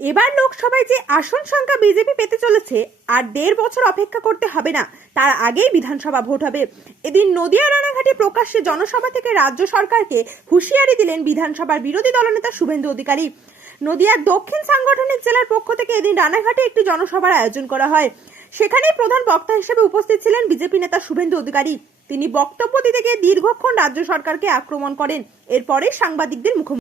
এবার লোকসভায় যে আসন সংখ্যা বিজেপি পেতে চলেছে, আর দেড় বছর অপেক্ষা করতে হবে না, তার আগেই বিধানসভা ভোট হবে। এদিন নদিয়া রানাঘাটে প্রকাশ্যে জনসভা থেকে রাজ্য সরকারকে হুঁশিয়ারি দিলেন বিধানসভার বিরোধী দলনেতা শুভেন্দু অধিকারী। নদিয়ার দক্ষিণ সাংগঠনিক জেলার পক্ষ থেকে এদিন রানাঘাটে একটি জনসভার আয়োজন করা হয়। সেখানেই প্রধান বক্তা হিসেবে উপস্থিত ছিলেন বিজেপি নেতা শুভেন্দু অধিকারী। তিনি বক্তব্য দিতে গিয়ে দীর্ঘক্ষণ রাজ্য সরকারকে আক্রমণ করেন। এরপরে সাংবাদিকদের মুখোমুখি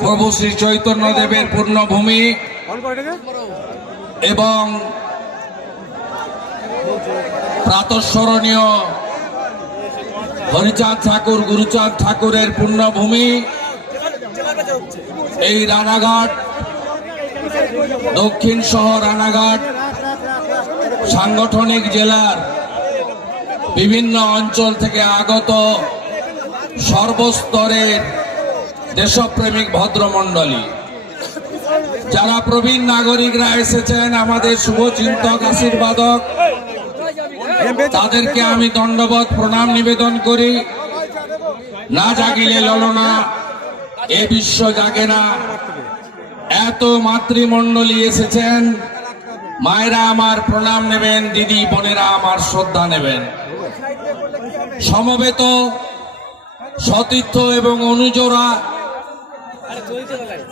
প্রভু শ্রী চৈতন্য দেবের পূর্ণভূমি এবং প্রাতঃস্মরণীয় হরিচাঁদ ঠাকুর গুরুচাঁদ ঠাকুরের পূর্ণভূমি। এই রানাঘাট দক্ষিণ শহর রানাঘাট সাংগঠনিক জেলার বিভিন্ন অঞ্চল থেকে আগত সর্বস্তরের দেশপ্রেমিক ভদ্রমণ্ডলী। যারা প্রবীণ নাগরিকরা এসেছেন, আমাদের শুভচিন্তক, আশীর্বাদক, তাদেরকে আমি দণ্ডবত প্রণাম, নিবেদন করি। না জাগিলে ললনা, এ বিশ্ব জাগে না। এত মাতৃমণ্ডলী এসেছেন, মায়েরা আমার প্রণাম নেবেন, দিদি, বোনেরা আমার শ্রদ্ধা নেবেন। সমবেত সতীর্থ এবং অনুজরা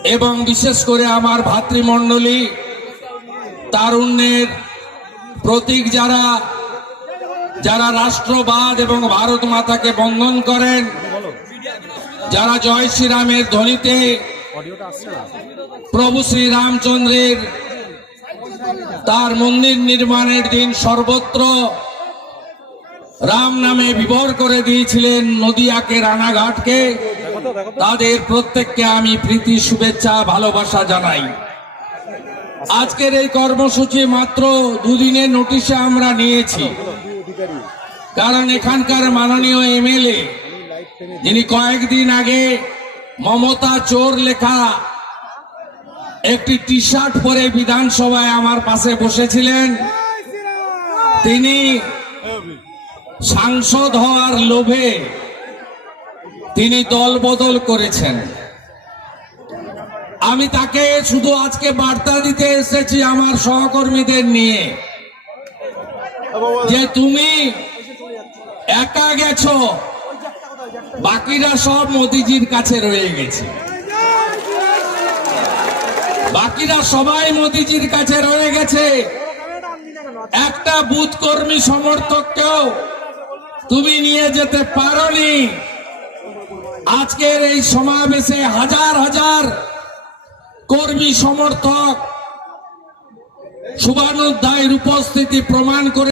এবং বিশেষ করে আমার ভাতৃমণ্ডলী তারুণ্যের প্রতীক যারা যারা রাষ্ট্রবাদ এবং ভারত মাতাকে বন্ধন করেন, যারা জয় শ্রীরামের ধ্বনিতে প্রভু শ্রী রামচন্দ্রের তার মন্দির নির্মাণের দিন সর্বত্র রাম নামে বিবর করে দিয়েছিলেন নদিয়াকে, রানাঘাটকে। তাদের প্রত্যেককে আমি প্রীতি, শুভেচ্ছা, ভালোবাসা জানাই। আজকের এই কর্মসূচি মাত্র দুদিনের নোটিশে আমরা নিয়েছি। কারণ এখানকার মাননীয় এমএলএ, যিনি কয়েকদিন আগে মমতা চোর লেখা একটি টি শার্ট পরে বিধানসভায় আমার পাশে বসেছিলেন, তিনি সাংসদ হওয়ার লোভে তিনি দল বদল করেছেন। আমি তাকে শুধু আজকে বার্তা দিতে এসেছি আমার সহকর্মীদের নিয়ে যে তুমি একা গেছ, বাকিরা সব মোদিজির কাছে রয়ে গেছে। বাকিরা সবাই মোদিজির কাছে রয়ে গেছে। একটা বুথ কর্মী সমর্থককেও তুমি নিয়ে যেতে পারোনি। আজকের এই সমাবেশে হাজার হাজার কর্মী সমর্থক শুভানুধ্যায়ের উপস্থিতি প্রমাণ করে